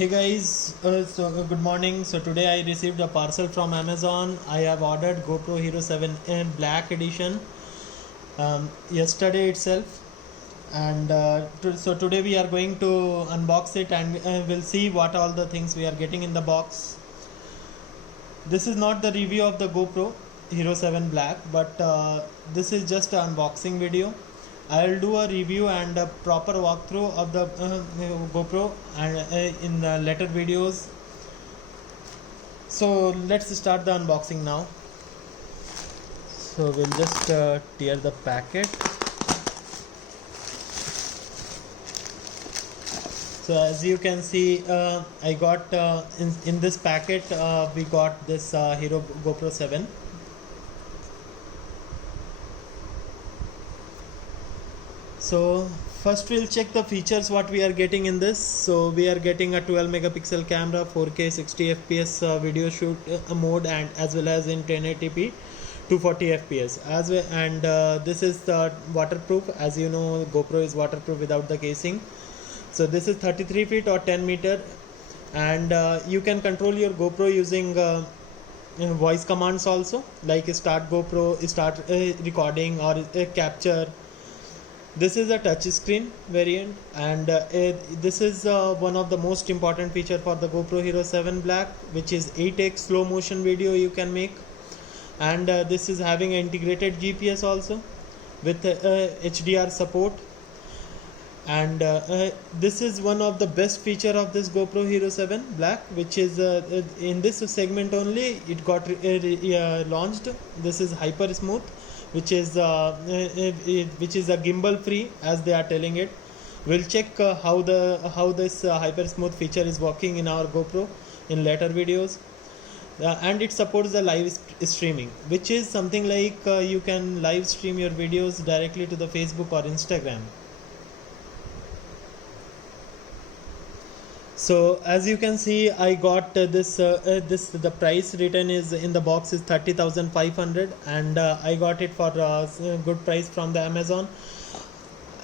Hey guys, good morning. So today I received a parcel from Amazon. I have ordered GoPro Hero 7 in Black Edition yesterday itself, and so today we are going to unbox it and we'll see what all the things we are getting in the box. This is not the review of the GoPro Hero 7 Black, but this is just an unboxing video. I'll do a review and a proper walkthrough of the GoPro and in later videos. So let's start the unboxing now. So we'll just tear the packet. So as you can see, I got in this packet we got this Hero GoPro 7. So first we'll check the features what we are getting in this. So we are getting a 12 megapixel camera, 4K 60 fps video shoot mode, and as well as in 1080p 240 fps as well. And this is waterproof. As you know, GoPro is waterproof without the casing. So this is 33 feet or 10 meter, and you can control your GoPro using voice commands also, like start GoPro, start recording, or capture. This is a touch screen variant, and this is one of the most important feature for the GoPro Hero 7 Black, which is 8x slow motion video you can make. And this is having an integrated GPS also with HDR support. And this is one of the best feature of this GoPro Hero 7 Black, which is in this segment only it got launched. This is Hyper Smooth, which is a gimbal free, as they are telling it. We'll check how this Hyper Smooth feature is working in our GoPro in later videos. And it supports the live streaming, which is something like you can live stream your videos directly to the Facebook or Instagram. So as you can see, I got the price written is in the box is 30,500, and I got it for a good price from the Amazon.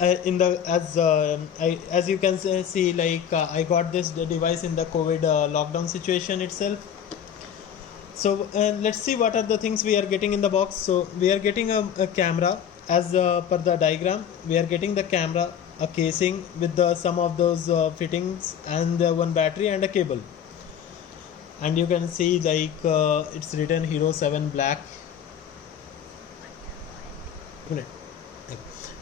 As you can see, like I got this device in the COVID lockdown situation itself. So let's see what are the things we are getting in the box. So we are getting a camera, as per the diagram. We are getting the camera, a casing with some of those fittings, and one battery and a cable. And you can see like it's written Hero 7 Black.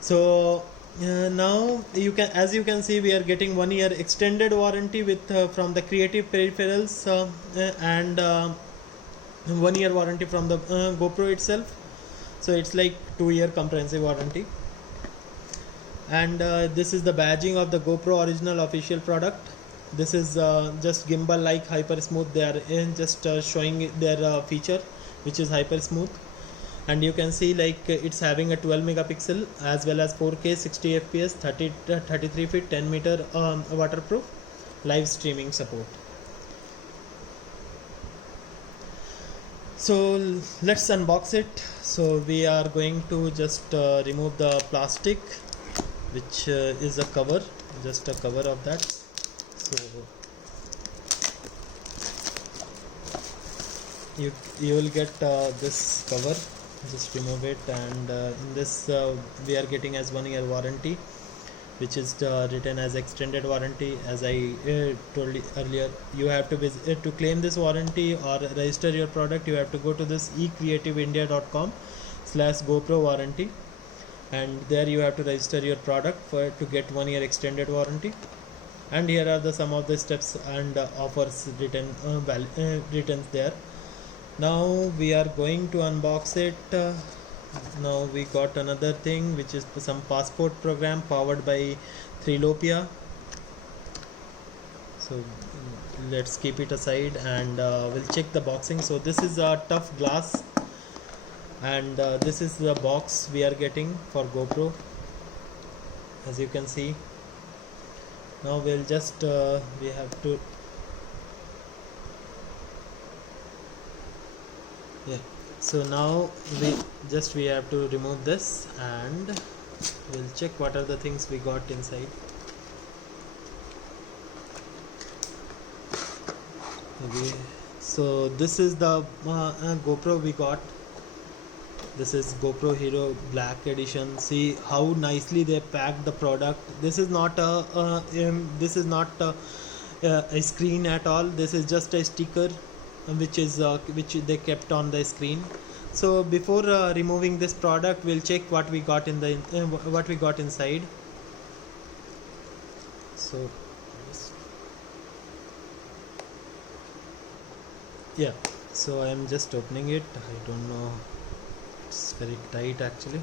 So now as you can see, we are getting 1 year extended warranty with from the Creative Peripherals, and 1 year warranty from the GoPro itself. So it's like 2-year comprehensive warranty. And this is the badging of the GoPro original official product. This is just gimbal like Hyper Smooth. They are just showing their feature, which is Hyper Smooth. And you can see like it's having a 12 megapixel as well as 4K 60 fps 33 feet 10 meter waterproof live streaming support. So let's unbox it. So we are going to just remove the plastic, which is a cover, just a cover of that. So you will get this cover. Just remove it, and in this we are getting as 1 year warranty, which is written as extended warranty. As I told you earlier, you have to visit to claim this warranty or register your product. You have to go to this ecreativeindia.com/GoPro warranty, and there you have to register your product to get 1 year extended warranty. And here are some of the steps and offers written there. Now we are going to unbox it. Now we got another thing, which is some passport program powered by Trilopia. So let's keep it aside, and we'll check the boxing. So this is a tough glass, and this is the box we are getting for GoPro, as you can see. Now we'll just we have to so now we have to remove this, and we'll check what are the things we got inside. Okay, so this is the GoPro we got. This is GoPro Hero Black Edition. See how nicely they packed the product. This is not a screen at all. This is just a sticker, which they kept on the screen. So before removing this product, we'll check what we got in the what we got inside. So yeah, so I'm just opening it. I don't know, it's very tight actually.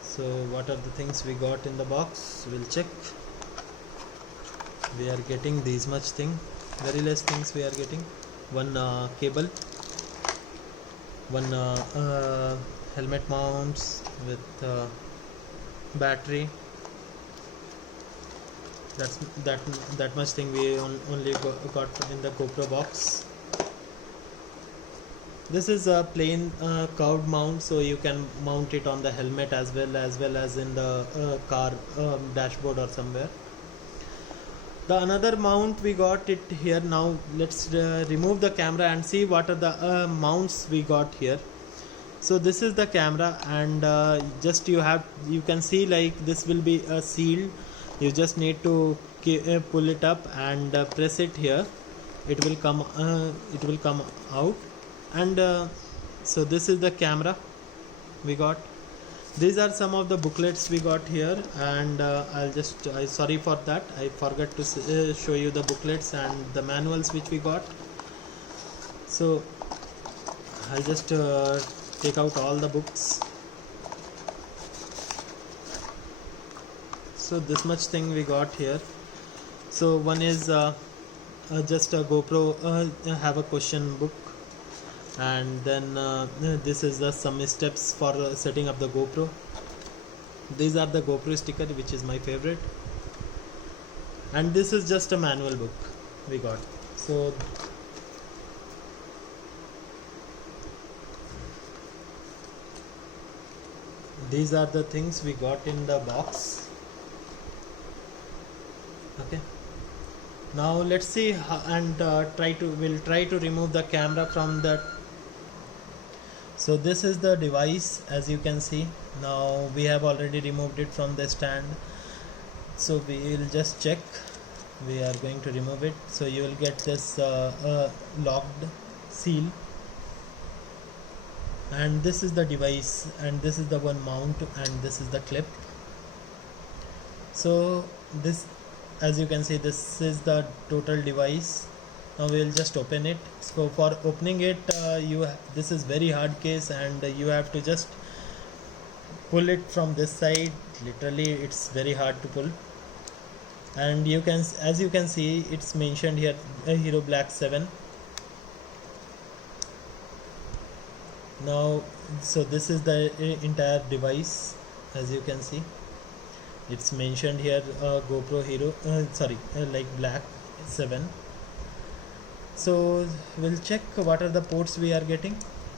So what are the things we got in the box? We'll check. We are getting these much thing, very less things we are getting. One cable, one helmet mounts with battery. That's that much thing we only got in the GoPro box. This is a plain curved mount, so you can mount it on the helmet as well as in the car dashboard or somewhere. The another mount we got it here. Now let's remove the camera and see what are the mounts we got here. So this is the camera, and just you can see like this will be sealed. You just need to pull it up and press it here. It will come out, and so this is the camera we got. These are some of the booklets we got here, and sorry for that, I forgot to show you the booklets and the manuals which we got. So I'll just take out all the books. So this much thing we got here. So one is just a GoPro have a question book, and then this is the some steps for setting up the GoPro. These are the GoPro sticker, which is my favorite, and this is just a manual book we got. So these are the things we got in the box. Okay, now let's see and we'll try to remove the camera from that. So this is the device, as you can see. Now we have already removed it from the stand, so we will just check. We are going to remove it, so you will get this locked seal, and this is the device, and this is the one mount, and this is the clip. So this, as you can see, this is the total device. Now we will just open it. So for opening it, this is very hard case, and you have to just pull it from this side. Literally it's very hard to pull, and as you can see, it's mentioned here Hero Black 7. Now so this is the entire device. As you can see, it's mentioned here GoPro Hero like Black 7. So we'll check what are the ports we are getting.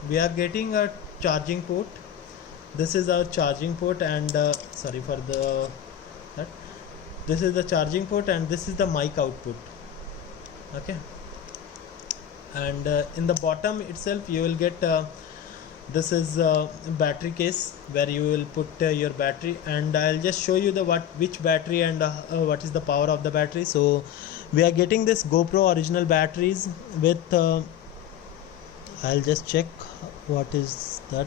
We are getting a charging port. This is our charging port, and sorry for that. This is the charging port, and this is the mic output. Okay, and in the bottom itself you will get this is a battery case where you will put your battery, and I'll just show you which battery and what is the power of the battery. So we are getting this GoPro original batteries with I'll just check what is that.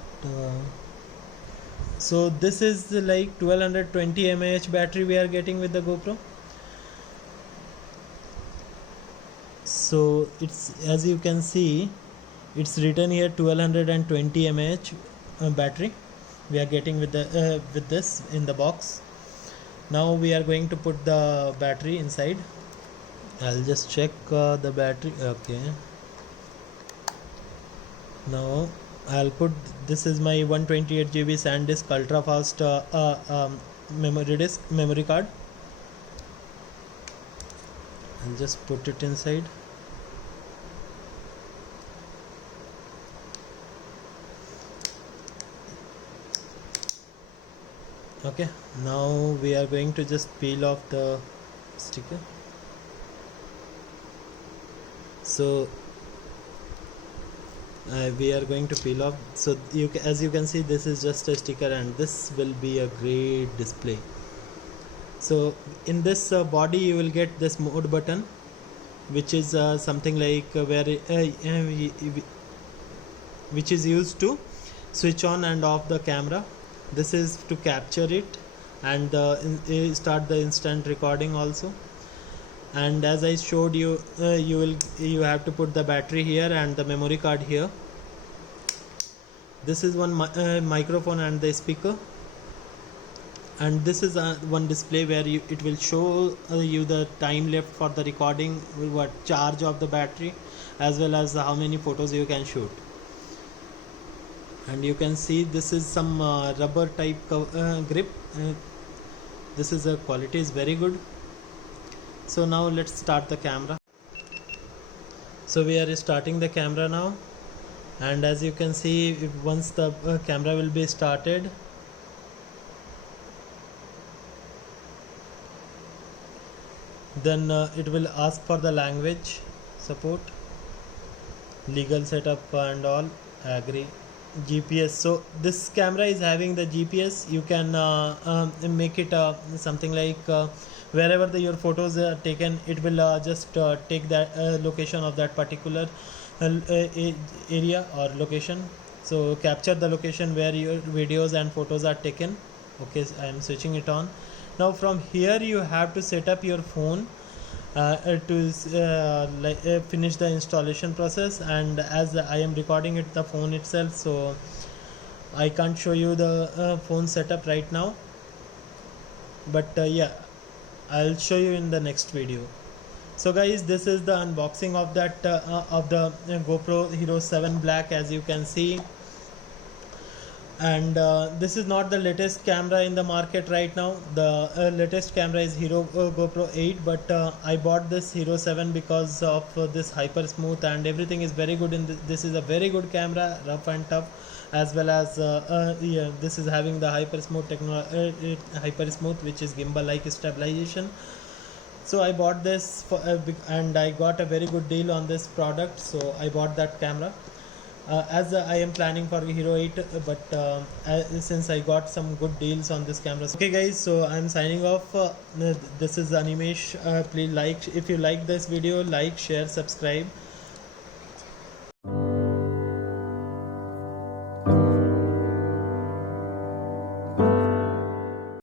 So this is like 1220 mAh battery we are getting with the GoPro. So it's, as you can see, it's written here 1220 mAh battery we are getting with the with this in the box. Now we are going to put the battery inside. I'll just check the battery. Okay, now I'll put, this is my 128 GB SanDisk ultra fast memory card. I'll just put it inside. Okay, now we are going to just peel off the sticker. So we are going to peel off. So as you can see, this is just a sticker and this will be a great display. So in this body you will get this mode button, which is something like which is used to switch on and off the camera. This is to capture it and start the instant recording also. And as I showed you, you have to put the battery here and the memory card here. This is one microphone and the speaker, and this is one display where it will show you the time left for the recording, what charge of the battery, as well as how many photos you can shoot. And you can see this is some rubber type grip. This is quality is very good. So now let's start the camera. So we are starting the camera now, and as you can see, once the camera will be started, then it will ask for the language support, legal setup and all, agree, GPS. So this camera is having the GPS. You can make it something like wherever your photos are taken, it will just take that location of that particular area or location. So capture the location where your videos and photos are taken. Okay, so I am switching it on. Now from here you have to set up your phone to finish the installation process. And as I am recording it the phone itself, so I can't show you the phone setup right now, but yeah, I'll show you in the next video. So guys, this is the unboxing of that of the GoPro Hero 7 Black, as you can see. And this is not the latest camera in the market right now. The latest camera is Hero GoPro 8, but I bought this Hero 7 because of this hyper smooth, and everything is very good in this is a very good camera, rough and tough, as well as yeah, this is having the hyper smooth which is gimbal like stabilization. So I bought this for, and I got a very good deal on this product, so I bought that camera. As I am planning for Hero 8, but since I got some good deals on this camera. Okay guys, so I'm signing off. This is Animesh. Please like, if you like this video, like, share, subscribe.